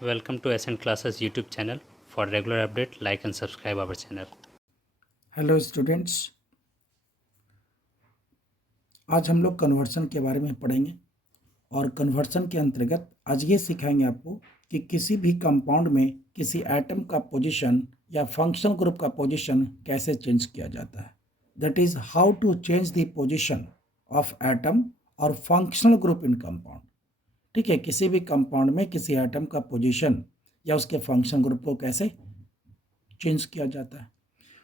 Welcome to SN Classes YouTube channel. For regular update, like and subscribe our channel. Hello students, आज हम लोग conversion के बारे में पढ़ेंगे और कन्वर्सन के अंतर्गत आज ये सिखाएंगे आपको कि किसी भी कंपाउंड में किसी एटम का पोजीशन या फंक्शनल ग्रुप का पोजीशन कैसे चेंज किया जाता है। That is how to change the position of atom और फंक्शनल ग्रुप इन कंपाउंड। ठीक है, किसी भी कंपाउंड में किसी एटम का पोजीशन या उसके फंक्शनल ग्रुप को कैसे चेंज किया जाता है,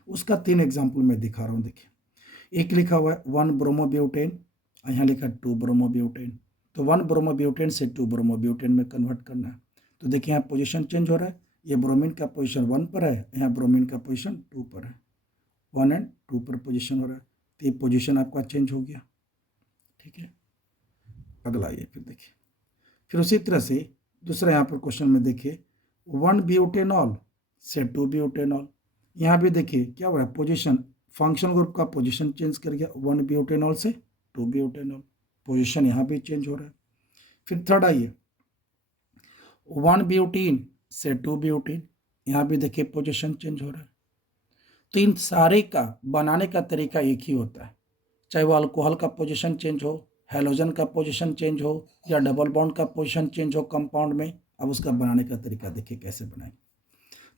उसका 3 एग्जाम्पल मैं दिखा रहा हूँ। देखिए, एक लिखा हुआ है 1 ब्रोमोब्यूटेन, यहाँ लिखा 2 ब्रोमोब्यूटेन। तो 1 ब्रोमोब्यूटेन से 2 ब्रोमोब्यूटेन में कन्वर्ट करना है। तो देखिए यहाँ पोजीशन चेंज हो रहा है, ये ब्रोमीन का पोजीशन 1 पर है, यहाँ ब्रोमीन का पोजीशन 2 पर है। 1 एंड 2 पर पोजीशन हो रहा है, तो ये पोजीशन आपका चेंज हो गया। ठीक है, अगला ये फिर देखिए, फिर उसी तरह से दूसरा यहाँ पर क्वेश्चन में देखिए 1 ब्यूटेनॉल से 2 ब्यूटेनॉल। यहाँ भी देखिए क्या हो रहा है, पोजीशन फंक्शनल ग्रुप का पोजीशन चेंज कर गया, 1 ब्यूटेनॉल से 2 ब्यूटेनॉल, पोजीशन यहाँ भी चेंज हो रहा है। फिर थर्ड आइए 1 ब्यूटीन से 2 ब्यूटीन, यहाँ भी देखिए पोजीशन चेंज हो रहा है। तो इन सारे का बनाने का तरीका एक ही होता है, चाहे वो अल्कोहल का पोजीशन चेंज हो, हेलोजन का पोजीशन चेंज हो या डबल बॉन्ड का पोजीशन चेंज हो कंपाउंड में। अब उसका बनाने का तरीका देखिए कैसे बनाएंगे।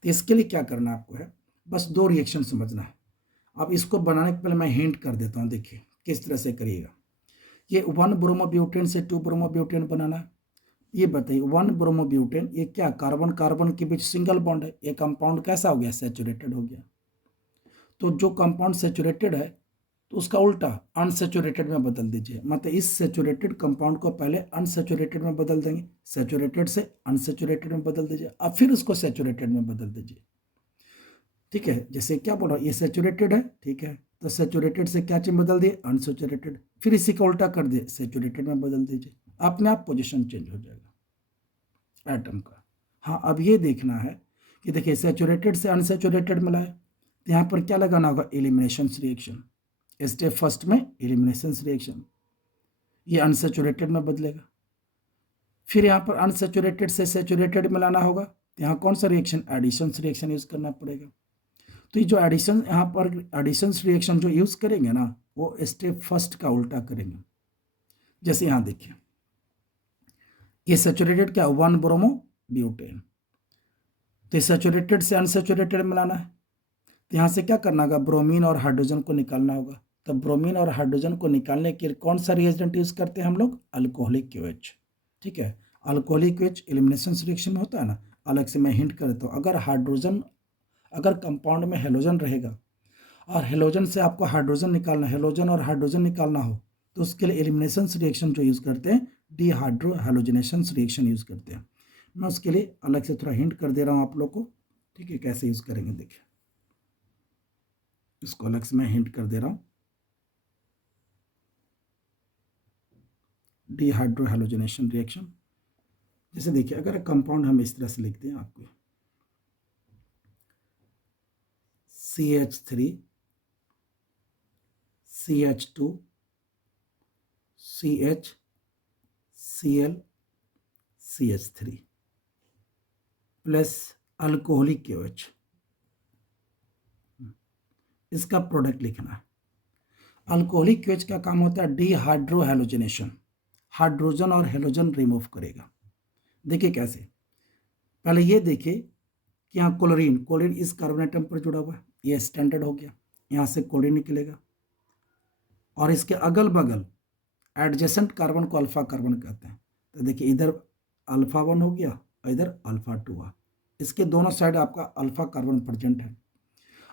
तो इसके लिए क्या करना आपको है, बस 2 रिएक्शन समझना है। अब इसको बनाने के पहले मैं हिंट कर देता हूँ, देखिए किस तरह से करिएगा। ये 1 ब्रोमोब्यूटेन से 2 ब्रोमोब्यूटेन बनाना है। ये बताइए 1 ब्रोमोब्यूटेन, ये क्या कार्बन कार्बन के बीच सिंगल बॉन्ड है, ये कंपाउंड कैसा हो गया, सैचुरेटेड हो गया। तो जो कंपाउंड सैचुरेटेड है तो उसका उल्टा अनसैचुरेटेड में बदल दीजिए, मतलब इस सैचुरेटेड कंपाउंड को पहले अनसैचुरेटेड में बदल देंगे, सैचुरेटेड से अनसैचुरेटेड में बदल दीजिए, अब फिर उसको सैचुरेटेड में बदल दीजिए। ठीक है, जैसे क्या बोला, ये सैचुरेटेड है, ठीक है, तो सैचुरेटेड से क्या चीज बदल दिए, अनसैचुरेटेड, फिर इसी का उल्टा कर दिए, सैचुरेटेड में बदल दीजिए, अपने आप पोजीशन चेंज हो जाएगा एटम का। हाँ, अब ये देखना है कि देखिए सैचुरेटेड से अनसैचुरेटेड मिला है, तो यहाँ पर क्या लगाना होगा, एलिमिनेशन रिएक्शन। स्टेप फर्स्ट में एलिमिनेशन रिएक्शन, ये अनसैचुरेटेड में बदलेगा। फिर यहाँ पर अनसैचुरेटेड से सैचुरेटेड मिलाना होगा, तो यहाँ कौन सा रिएक्शन, एडिशन रिएक्शन यूज करना पड़ेगा। तो ये जो एडिशन, यहाँ पर एडिशन रिएक्शन जो यूज करेंगे ना, वो स्टेप फर्स्ट का उल्टा करेंगे। जैसे यहाँ देखिए, ये सैचुरेटेड क्या, 1 ब्रोमो ब्यूटेन, तो सैचुरेटेड से अनसैचुरेटेड मिलाना है, तो यहाँ से क्या करना होगा, ब्रोमीन और हाइड्रोजन को निकालना होगा। तो ब्रोमीन और हाइड्रोजन को निकालने के लिए कौन सा रिएजेंट यूज करते हैं हम लोग, अल्कोहलिक क्यूएच। ठीक है, अल्कोहलिक क्यूएच एलिमिनेशन रिएक्शन में होता है ना। अलग से मैं हिंट कर देता हूँ, अगर कंपाउंड में हेलोजन रहेगा और हेलोजन से आपको हाइड्रोजन निकालना, हेलोजन और हाइड्रोजन निकालना हो, तो उसके लिए एलिमिनेशन रिएक्शन जो यूज करते हैं, डिहाइड्रो हेलोजनेशन रिएक्शन यूज करते हैं। मैं उसके लिए अलग से थोड़ा हिंट कर दे रहा हूँ आप लोग को। ठीक है, कैसे यूज करेंगे देखिए, इसको अलग से मैं हिंट कर दे रहा हूँ। डिहाइड्रो हेलोजनेशन रिएक्शन, जैसे देखिए अगर कंपाउंड हम इस तरह से लिखते हैं आपको, CH3 CH2 CH Cl CH3 plus alcoholic KOH, इसका प्रोडक्ट लिखना है। अल्कोहलिक KOH का काम होता है डिहाइड्रो हेलोजनेशन, हाइड्रोजन और हेलोजन रिमूव करेगा। देखिए कैसे, पहले ये देखिए कि यहाँ क्लोरीन, क्लोरीन इस कार्बन एटम पर जुड़ा हुआ है, ये स्टैंडर्ड हो गया, यहाँ से क्लोरीन निकलेगा और इसके अगल बगल एडजेसेंट कार्बन को अल्फा कार्बन कहते हैं। तो देखिए इधर अल्फा 1 हो गया और इधर अल्फा 2 हुआ, इसके दोनों साइड आपका अल्फा कार्बन प्रेजेंट है।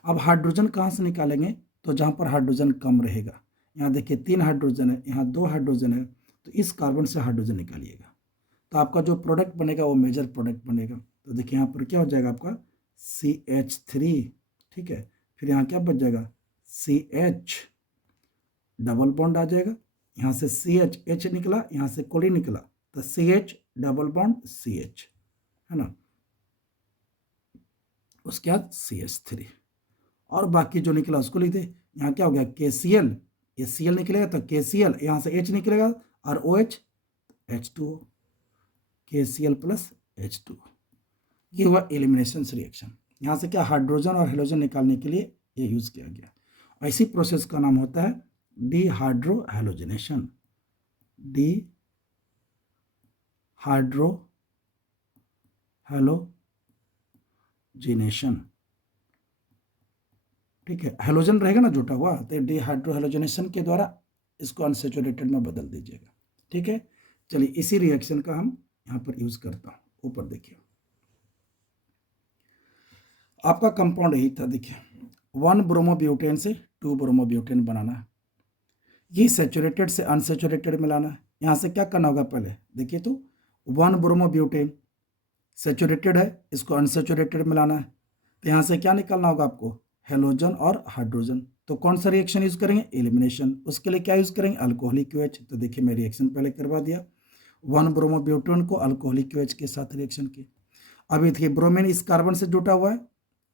अब हाइड्रोजन कहाँ से निकालेंगे, तो जहाँ पर हाइड्रोजन कम रहेगा, यहाँ देखिए 3 हाइड्रोजन है, यहाँ 2 हाइड्रोजन है, तो इस कार्बन से हाइड्रोजन निकालिएगा, तो आपका जो प्रोडक्ट बनेगा वो मेजर प्रोडक्ट बनेगा। तो देखिए यहाँ पर क्या हो जाएगा आपका CH3, ठीक है, फिर यहाँ क्या बच जाएगा, CH, डबल बॉन्ड आ जाएगा, यहाँ से CH, H निकला, यहाँ से क्लोरीन निकला, तो CH डबल बॉन्ड CH, है ना, उसके बाद CH3, और बाकी जो निकला उसको लिख दे। यहाँ क्या हो गया, KCl, ये Cl निकलेगा तो KCl, यहाँ से H निकलेगा और OH H2O, KCl plus H2O। ये हुआ एलिमिनेशन रिएक्शन। यहाँ से क्या हाइड्रोजन और हेलोजन निकालने के लिए ये यूज किया गया। ऐसी प्रोसेस का नाम होता है डिहाइड्रोहेलोजिनेशन। डिहाइड्रोहेलोजिनेशन, ठीक है। हेलोजन रहेगा ना जुटा हुआ, तो डिहाइड्रोहेलोजिनेशन के द्वारा इसको अनसेचुरेटेड में बदल दीजिएगा, ठीक है। चलिए इसी रिएक्शन का हम यहाँ पर यूज करता हूँ। ऊपर देखिए आपका कंपाउंड यही था, देखिए 1 ब्रोमोब्यूटेन से 2 ब्रोमोब्यूटेन बनाना है। ये सेचुरेटेड से अनसेचुरेटेड मिलाना है। यहाँ से क्या करना होगा पहले देखिए, तो 1 ब्रोमोब्यूटेन सेचुरेटेड है, इसको अनसेचुरेटेड मिलाना है। तो यहाँ से क्या निकालना होगा आपको, हेलोजन और हाइड्रोजन। तो कौन सा रिएक्शन यूज करेंगे, एलिमिनेशन। उसके लिए क्या यूज करेंगे, अल्कोहलिक OH। तो देखिए मैं रिएक्शन पहले करवा दिया, 1 ब्रोमोब्यूटेन को अल्कोहलिक OH के साथ रिएक्शन की। अभी देखिए ब्रोमीन इस कार्बन से जुटा हुआ है,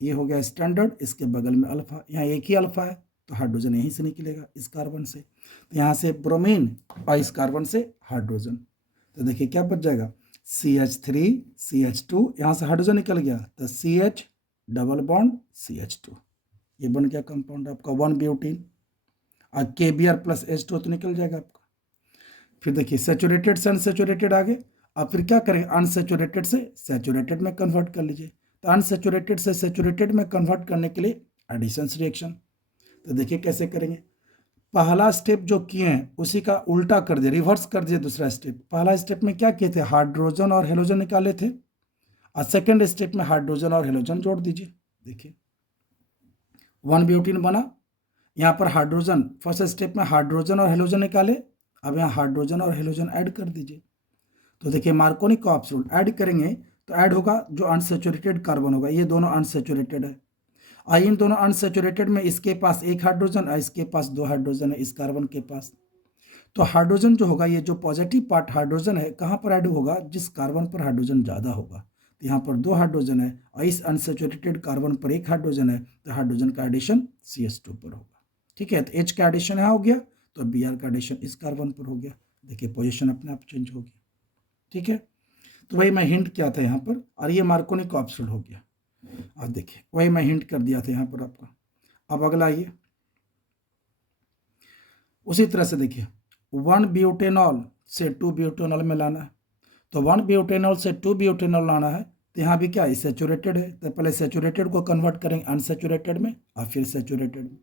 ये हो गया स्टैंडर्ड, इसके बगल में अल्फा, यहाँ एक ही अल्फा है तो हाइड्रोजन यहीं से निकलेगा इस कार्बन से। तो यहाँ से ब्रोमीन और इस कार्बन से हाइड्रोजन। तो देखिए क्या बच जाएगा, CH3 CH2, यहाँ से हाइड्रोजन निकल गया तो CH डबल बॉन्ड CH2, ये बन गया कंपाउंड आपका 1 ब्यूटीन। और KBr प्लस H2 तो निकल जाएगा आपका। फिर देखिए सेचुरेटेड से अनसेचुरेटेड आ गए। अब फिर क्या करेंगे, अनसेचुरेटेड से सेचुरेटेड में कन्वर्ट कर लीजिए। तो अनसेचुरेटेड से सेचुरेटेड में कन्वर्ट करने के लिए एडिशन रिएक्शन। तो देखिए कैसे करेंगे, पहला स्टेप जो किए हैं उसी का उल्टा कर दिए, रिवर्स कर दिए दूसरा स्टेप। पहला स्टेप में क्या किए थे, हाइड्रोजन और हेलोजन निकाले थे, और सेकेंड स्टेप में हाइड्रोजन और हेलोजन जोड़ दीजिए। देखिए 1 ब्यूटीन बना, यहाँ पर हाइड्रोजन, फर्स्ट स्टेप में हाइड्रोजन और हेलोजन निकाले, अब यहाँ हाइड्रोजन और हेलोजन ऐड कर दीजिए। तो देखिए मार्कोनी कॉप्स रूल, ऐड करेंगे तो ऐड होगा जो अनसेचुरेटेड कार्बन होगा, ये दोनों अनसेचुरेटेड है। और इन दोनों अनसेचुरेटेड में इसके पास एक हाइड्रोजन और इसके पास 2 हाइड्रोजन है इस कार्बन के पास। तो हाइड्रोजन जो होगा, ये जो पॉजिटिव पार्ट हाइड्रोजन है कहाँ पर ऐड होगा, जिस कार्बन पर हाइड्रोजन ज़्यादा होगा। तो यहाँ पर 2 हाइड्रोजन है और इस अनसेचुरेटेड कार्बन पर 1 हाइड्रोजन है, तो हाइड्रोजन का एडिशन CH2 पर होगा, ठीक है। तो H का एडिशन यहाँ हो गया, तो Br का एडिशन इस कार्बन पर हो गया। देखिए पोजिशन अपने आप चेंज हो गया, ठीक है। तो वही मैं हिंट किया था यहाँ पर, और ये मार्कोनी कॉप्स रूल हो गया। अब देखिए वही मैं हिंट कर दिया था यहाँ पर आपका। अब अगला आइए, उसी तरह से देखिए 1 ब्यूटेनॉल से 2 ब्यूटेनॉल में लाना है। तो 1 ब्यूटेनॉल से 2 ब्यूटेनॉल लाना है, तो यहाँ भी क्या है, सेचुरेटेड है, तो पहले सेचुरेटेड को कन्वर्ट करेंगे अनसेचुरेटेड में और फिर सेचुरेटेड में।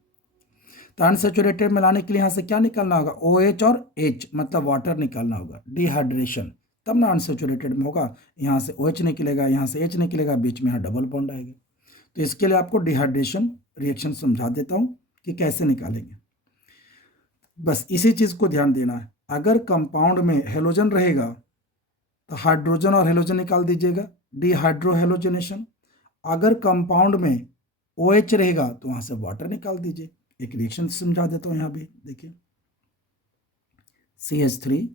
तो अनसेचुरेटेड में लाने के लिए यहाँ से क्या निकालना होगा, OH और H मतलब वाटर निकालना होगा, डिहाइड्रेशन, तब ना अनसेचुरेटेड में होगा। यहाँ से OH निकलेगा, यहाँ से H निकलेगा, बीच में यहाँ डबल बॉन्ड आएगा। तो इसके लिए आपको डिहाइड्रेशन रिएक्शन समझा देता हूँ कि कैसे निकालेंगे। बस इसी चीज़ को ध्यान देना है, अगर कंपाउंड में हेलोजन रहेगा तो हाइड्रोजन और हेलोजन निकाल दीजिएगा, डिहाइड्रोहेलोजनेशन। अगर कंपाउंड में OH रहेगा तो वहाँ से वाटर निकाल दीजिए। एक रिएक्शन समझा देता हूँ यहाँ भी, देखिए CH3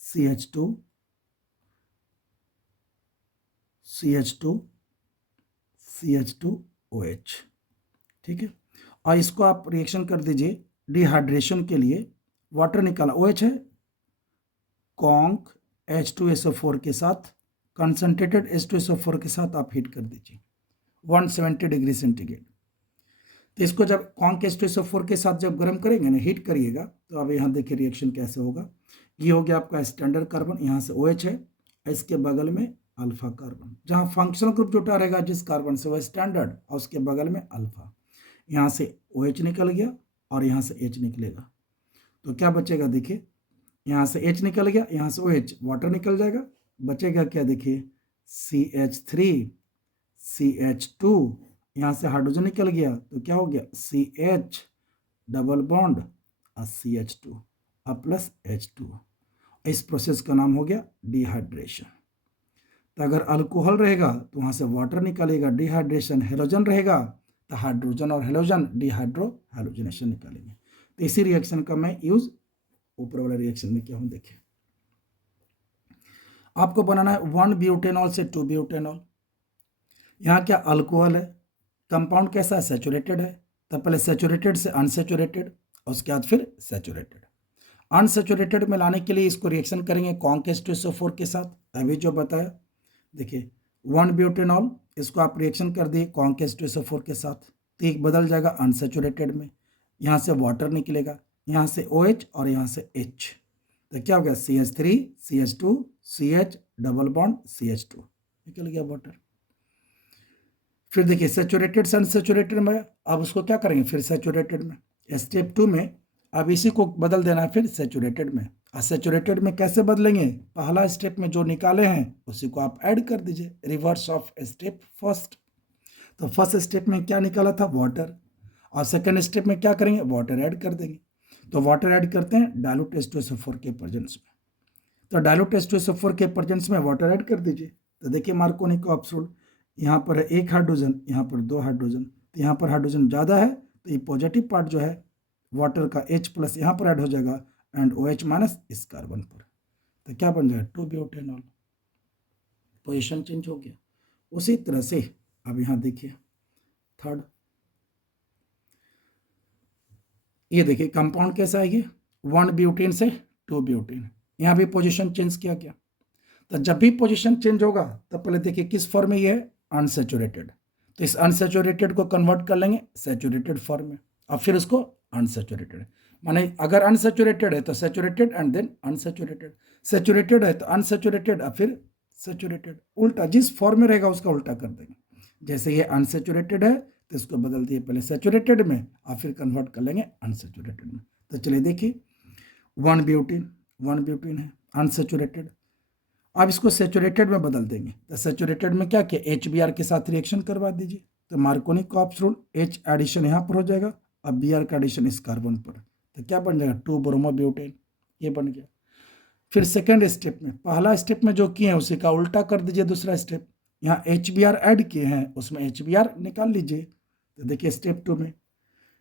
CH2 CH2 CH2 OH, ठीक है। और इसको आप रिएक्शन कर दीजिए, डिहाइड्रेशन के लिए वाटर निकाला, OH है, कॉन्क H2SO4 के साथ, कंसनट्रेटेड H2SO4 के साथ आप हीट कर दीजिए 170 डिग्री सेंटीग्रेड। तो इसको जब कॉन्क H2SO4 के साथ जब गर्म करेंगे ना, हीट करिएगा, तो अब यहाँ देखिए रिएक्शन कैसे होगा। ये हो गया आपका स्टैंडर्ड कार्बन, यहाँ से OH है, इसके बगल में अल्फा कार्बन, जहाँ फंक्शनल ग्रुप जुटा रहेगा जिस कार्बन से वह स्टैंडर्ड, और उसके बगल में अल्फा। यहाँ से OH निकल गया और यहाँ से H निकलेगा, तो क्या बचेगा, देखिए यहाँ से H निकल गया, यहाँ से OH, वाटर निकल जाएगा, बचेगा क्या, देखिए CH3 CH2, यहाँ से हाइड्रोजन निकल गया तो क्या हो गया, CH डबल बॉन्ड और CH2 और प्लस H2। इस प्रोसेस का नाम हो गया डिहाइड्रेशन। तो अगर अल्कोहल रहेगा तो वहाँ से वाटर निकलेगा, डिहाइड्रेशन। हेलोजन रहेगा तो हाइड्रोजन और हेलोजन, डिहाइड्रोहेलोजनेशन निकालेंगे। तो इसी रिएक्शन का मैं यूज ऊपर वाले रिएक्शन में क्या हूँ, देखिए आपको बनाना है 1 ब्यूटेनॉल से 2 ब्यूटेनॉल। यहाँ क्या अल्कोहल है, कंपाउंड कैसा है, सेचुरेटेड है, तो पहले सेचुरेटेड से अनसेचुरेटेड और उसके बाद फिर सेचुरेटेड। अनसेचुरेटेड में लाने के लिए इसको रिएक्शन करेंगे कॉन्क H2SO4 के साथ, अभी जो बताया। देखिए 1 ब्यूटेनॉल, इसको आप रिएक्शन कर दिए कौन के H2SO4 के साथ, तो एक बदल जाएगा अनसेचुरेटेड में, यहाँ से वाटर निकलेगा, यहाँ से OH और यहाँ से H, तो क्या हो गया CH3 CH2 CH double bond CH2, निकल गया वाटर। फिर देखिए सेचुरेटेड से अनसेचुरेटेड में, अब उसको क्या करेंगे फिर सेचुरेटेड में, स्टेप 2 में अब इसी को बदल देना है फिर सेचुरेटेड में। सेचुरेटेड में कैसे बदलेंगे, पहला स्टेप में जो निकाले हैं उसी को आप ऐड कर दीजिए, रिवर्स ऑफ स्टेप फर्स्ट। तो फर्स्ट स्टेप में क्या निकाला था वाटर, और सेकेंड स्टेप में क्या करेंगे वाटर ऐड कर देंगे। तो वाटर ऐड करते हैं डाइल्यूट H2SO4 के प्रेजेंस में, तो डाइल्यूट H2SO4 के प्रेजेंस में वाटर ऐड कर दीजिए। तो देखिए मार्कोनी का ऑप्शन, यहाँ पर है 1 हाइड्रोजन, यहाँ पर 2 हाइड्रोजन, तो यहाँ पर हाइड्रोजन ज़्यादा है तो ये पॉजिटिव पार्ट जो है वाटर का H प्लस यहाँ पर ऐड हो जाएगा एंड OH माइनस इस कार्बन पर, तो क्या बन जाएगा 2 ब्यूटेनॉल, पोजीशन चेंज हो गया। उसी तरह से अब यहाँ देखिए थर्ड, ये देखिए कंपाउंड कैसा है ये 1 ब्यूटेन से 2 ब्यूटेन, यहाँ भी पोजीशन चेंज किया गया। तो जब भी पोजीशन चेंज होगा तो पहले देखिए किस फॉर्म में ये है अनसेचुरेटेड, तो इस अनसेचुरेटेड को कन्वर्ट कर लेंगे सेचुरेटेड फॉर्म में, और फिर उसको अनसेचुरेटेड, माने अगर अनसेचुरेटेड है तो saturated and then unsaturated, saturated है तो अनसेचुरेटेड और फिर सेचुरेटेड, उल्टा जिस फॉर्म में रहेगा उसका उल्टा कर देंगे। जैसे ये अनसेचुरेटेड है तो इसको बदल दिए पहले सेचुरेटेड में और फिर कन्वर्ट कर लेंगे अनसेचुरेटेड में। तो चलिए देखिए 1 ब्यूटेन है अनसेचुरेटेड, अब इसको सेचुरेटेड में बदल देंगे। तो सेचुरेटेड में क्या किया HBr के साथ रिएक्शन करवा दीजिए, तो Markovnikov's rule H addition यहाँ पर हो जाएगा, अब Br का एडिशन इस कार्बन पर, तो क्या बन जाएगा 2 ब्रोमो ब्यूटेन, ये बन गया। फिर सेकेंड स्टेप में, पहला स्टेप में जो किए हैं उसी का उल्टा कर दीजिए, दूसरा स्टेप यहाँ HBr ऐड किए हैं उसमें HBr निकाल लीजिए। तो देखिए स्टेप 2 में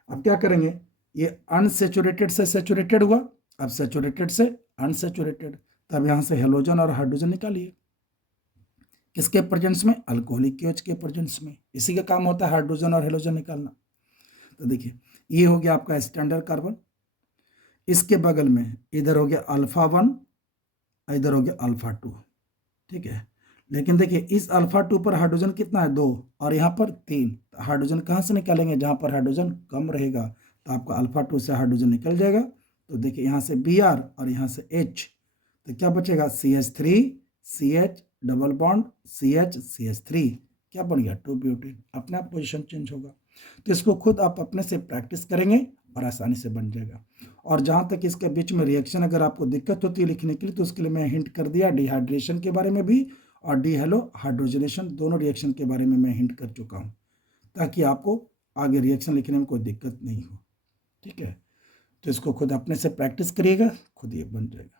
अब क्या करेंगे, ये अनसेचुरेटेड से सेचुरेटेड हुआ, अब सेचुरेटेड से अनसेचुरेटेड, तब यहाँ से हेलोजन और हाइड्रोजन निकालिए, किसके प्रेजेंस में अल्कोहलिक KOH के प्रेजेंस में, इसी का काम होता है हाइड्रोजन और हेलोजन निकालना। तो देखिए ये हो गया आपका स्टैंडर्ड कार्बन, इसके बगल में इधर हो गया α1 इधर हो गया α2, ठीक है। लेकिन देखिए इस α2 पर हाइड्रोजन कितना है 2 और यहाँ पर 3, तो हाइड्रोजन कहाँ से निकालेंगे, जहाँ पर हाइड्रोजन कम रहेगा, तो आपका α2 से हाइड्रोजन निकल जाएगा। तो देखिए यहाँ से Br और यहाँ से H, तो क्या बचेगा CH3 CH double bond CH3, क्या बन गया 2 ब्यूटेन, अपने आप पोजीशन चेंज होगा। तो इसको खुद आप अपने से प्रैक्टिस करेंगे और आसानी से बन जाएगा। और जहाँ तक इसके बीच में रिएक्शन अगर आपको दिक्कत होती है लिखने के लिए, तो उसके लिए मैं हिंट कर दिया डिहाइड्रेशन के बारे में भी और डिहेलो हाइड्रोजनेशन, दोनों रिएक्शन के बारे में मैं हिंट कर चुका हूँ, ताकि आपको आगे रिएक्शन लिखने में कोई दिक्कत नहीं हो, ठीक है। तो इसको खुद अपने से प्रैक्टिस करिएगा, खुद ये बन जाएगा।